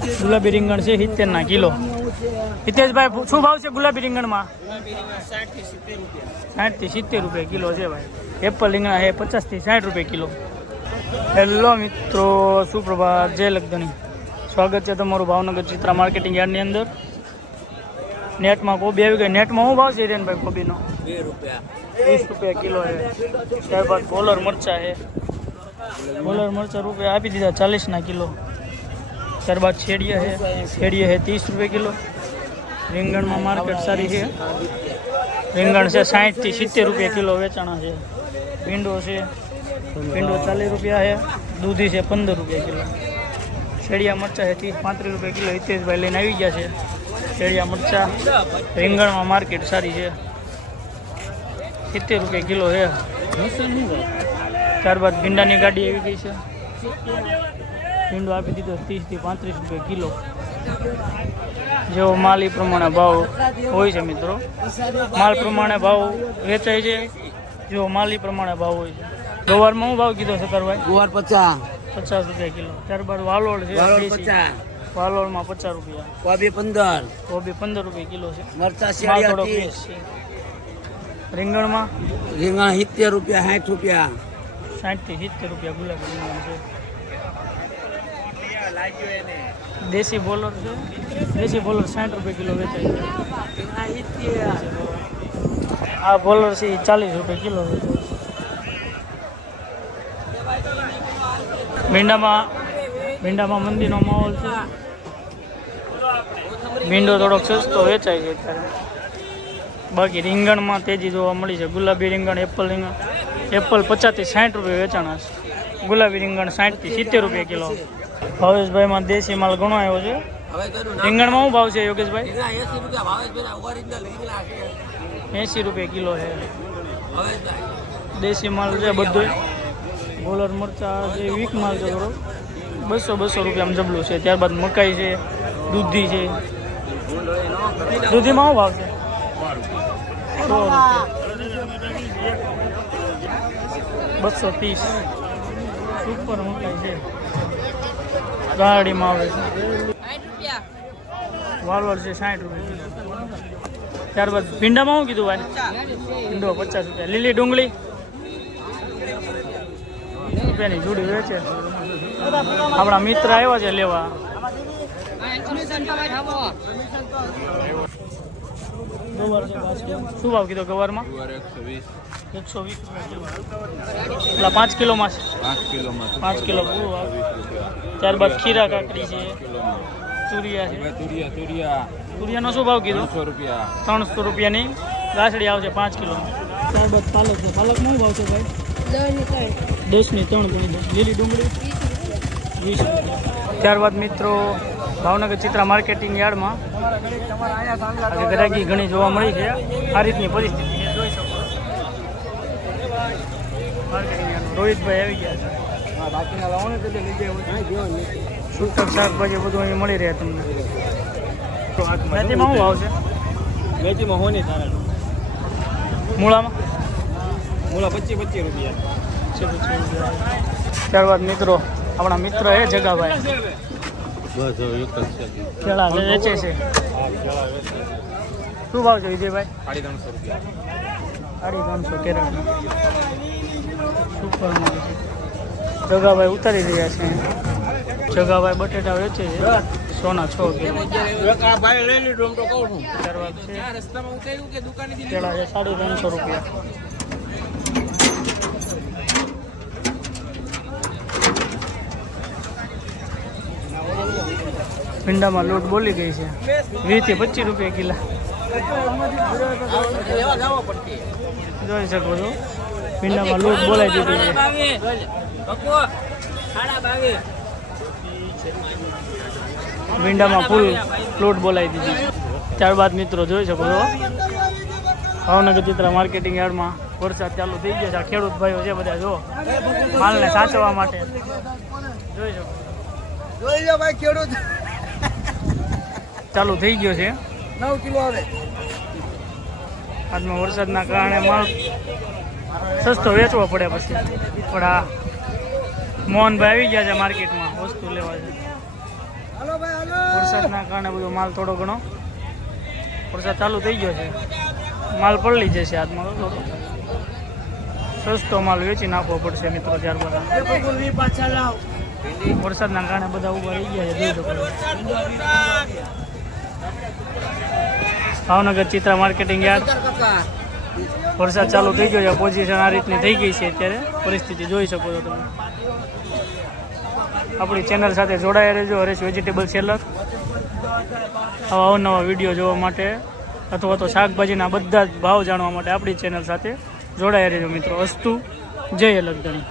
ગુલાબી રીંગણ છે 70 કિલો। હિતેશભાઈ શું ભાવ છે ગુલાબી રીંગણમાં? 60 થી 70 રૂપિયા કિલો છે ભાઈ। એપલ રીંગણા છે 50 થી 60 રૂપિયા કિલો। હેલો મિત્રો, સુપ્રભાત, જય લગધણી। સ્વાગત છે તમારું ભાવનગર ચિત્રા માર્કેટિંગ યાર્ડની અંદર। નેટમાં કોબી આવી ગઈ। નેટમાં શું ભાવ છે હિરેનભાઈ કોબીનો? 20 રૂપિયા કિલો છે। ત્યારબાદ બોલર મરચા છે। બોલર મરચા રૂપિયા આપી દીધા 40 કિલો। ત્યારબાદ છેડિયા છે 30 રૂપિયા કિલો। રીંગણમાં માર્કેટ સારી છે। રીંગણ છે 60 થી 70 રૂપિયા કિલો વેચાણા છે। ભીંડો છે, ભીંડો 40 રૂપિયા છે। દૂધી છે 15 રૂપિયા કિલો। છેડિયા મરચા છે 30-35 રૂપિયા કિલો। હિતેશભાઈ લઈને આવી ગયા છે છેડિયા મરચા। રીંગણમાં માર્કેટ સારી છે, 70 રૂપિયા કિલો છે। ત્યારબાદ ભીંડાની ગાડી આવી ગઈ છે। ભીંડો આપી દીધો 30 થી 35 રૂપિયા કિલો। જેવો માલ એ પ્રમાણે ભાવ હોય છે મિત્રો। માલ પ્રમાણે ભાવ વેચાય છે, જેવો માલ એ પ્રમાણે ભાવ હોય છે। ગવારમાં શું ભાવ કીધો સકરભાઈ? गुवार 50 રૂપિયા કિલો। ત્યારબાદ વાલોળ છે 50, વાલોળમાં 50 રૂપિયા। कोबी 15, કોબી 15 રૂપિયા કિલો છે। मरचा માલ થોડો 30, ફ્રેશ છે। રીંગણમાં રીંગણ 70 રૂપિયા 60 રૂપિયા। 60 થી 70 રૂપિયા ગુલાબી રીંગણ છે। દેશી બોલર છે, દેશી બોલર 60 રૂપિયા કિલો વેચાય છે। આ બોલર છે એ 40 રૂપિયા કિલો વેચાય છે। ભીંડામાં મંદીનો માહોલ છે। ભીંડો થોડોક સસ્તો વેચાય છે અત્યારે। બાકી રીંગણમાં તેજી જોવા મળી છે। ગુલાબી રીંગણ, એપલ રીંગણ, એપલ 50 થી 60 રૂપિયા વેચાણા છે। ગુલાબી રીંગણ 60 થી 70 રૂપિયા કિલો। ભાવેશભાઈમાં દેશી માલ ઘણો આવ્યો છે। રીંગણમાં શું ભાવ છે યોગેશભાઈ? 80 રૂપિયા કિલો છે। દેશી માલ છે બધો। બોલર મરચા જે વીક માલ છે થોડો 200 રૂપિયામાં જબલું છે। ત્યારબાદ મકાઈ છે, દૂધી છે। દૂધીમાં શું ભાવ છે? 100 રૂપિયા। 230 સુપર મકાઈ છે। ગાડીમાં આવે છે। વાલોર છે 60 રૂપિયા। ત્યારબાદ ભીંડામાં શું કીધું ભાઈ? ભીંડો 50 રૂપિયા। લીલી ડુંગળી રૂપિયાની જોડી વેચે। આપણા મિત્ર આવ્યા છે લેવા। ગવાર છે શું ભાવ કીધો ગવારમાં? 120 રૂપિયા। 5 કિલોમાં છે? 5 કિલો પૂરું આવે। ત્યારબાદ ખીરા કાકડી છે, તુરિયા છે। તુરિયાનો શું ભાવ કીધો? 300 રૂપિયાની ગાંસડી આવશે 5 કિલો। ત્યારબાદ પાલક છે। પાલકમાં શું ભાવ છે ભાઈ? 10 ની 3 ગણી। લીલી ડુંગળી 20 રૂપિયા। ત્યારબાદ મિત્રો ભાવનગર ચિત્રા માર્કેટિંગ યાર્ડમાં આજે ગ્રાહકી ઘણી જોવા મળી છે। આ રીતની પરિસ્થિતિ છે, જોઈ શકો માર્કેટિંગ યાર્ડમાં। રોહિતભાઈ આવી ગયા છે। સૂતક શાકભાજી બધું અહીં મળી રહે તમને। મેથીમાં શું ભાવ છે? મેથીમાં હોની સારા। મૂળામાં? મૂળા 25 રૂપિયા। ત્યારબાદ મિત્રો આપણા મિત્ર એ જગાભાઈ કેળા વેચે છે। શું ભાવ છે વિજયભાઈ? 350 રૂપિયા। 350 કેરેટ સુપર માલ છે। જગાભાઈ ઉતારી રહ્યા છે। જગાભાઈ બટેટા વેચે છે 100 ના 6 કિલો। ત્યારબાદ છે કેળા છે 350 રૂપિયા। ભીંડામાં લોટ બોલી ગઈ છે 20 થી 25 રૂપિયા કિલા। જોઈ શકો છો ભીંડામાં લોટ બોલાઈ દીધી છે। ભીંડામાં ફૂલ લોટ બોલાઈ દીધી। ત્યારબાદ મિત્રો જોઈ શકો છો ભાવનગર ચિત્રા માર્કેટિંગ યાર્ડમાં વરસાદ ચાલુ થઈ ગયો છે। આ ખેડૂત ભાઈઓ છે બધા જો માલને સાચવવા માટે જોઈ શકો ભાઈ ખેડૂત ચાલુ થઈ ગયો છે। 9 કિલો આવે। આજમાં વરસાદના કારણે માલ સસ્તો વેચવો પડે પછી। પણ આ મોહનભાઈ આવી ગયા છે માર્કેટમાં વસ્તુ લેવા છે। હાલો ભાઈ હાલો। વરસાદના કારણે બધો માલ થોડો ઘણો વરસાદ ચાલુ થઈ ગયો છે, માલ પલળી જશે હાથમાં તો થોડો સસ્તો માલ વેચી નાખવો પડશે મિત્રો. ત્યારબાદ વરસાદના કારણે બધા ઉભા રહી ગયા છે, જોઈ શકો છો. ભાવનગર ચિત્રા માર્કેટિંગ યાર્ડ વરસાદ ચાલુ થઈ ગયો છે, પોઝિશન આ રીતની થઈ ગઈ છે અત્યારે પરિસ્થિતિ જોઈ શકો છો તમે. આપણી ચેનલ સાથે જોડાયા રહેજો, હરેશ વેજીટેબલ સેલર. આવા અવનવા વિડીયો જોવા માટે અથવા તો શાકભાજીના બધા જ ભાવ જાણવા માટે આપણી ચેનલ સાથે જોડાયા રહેજો મિત્રો. અસ્તુ જય અલગધણી.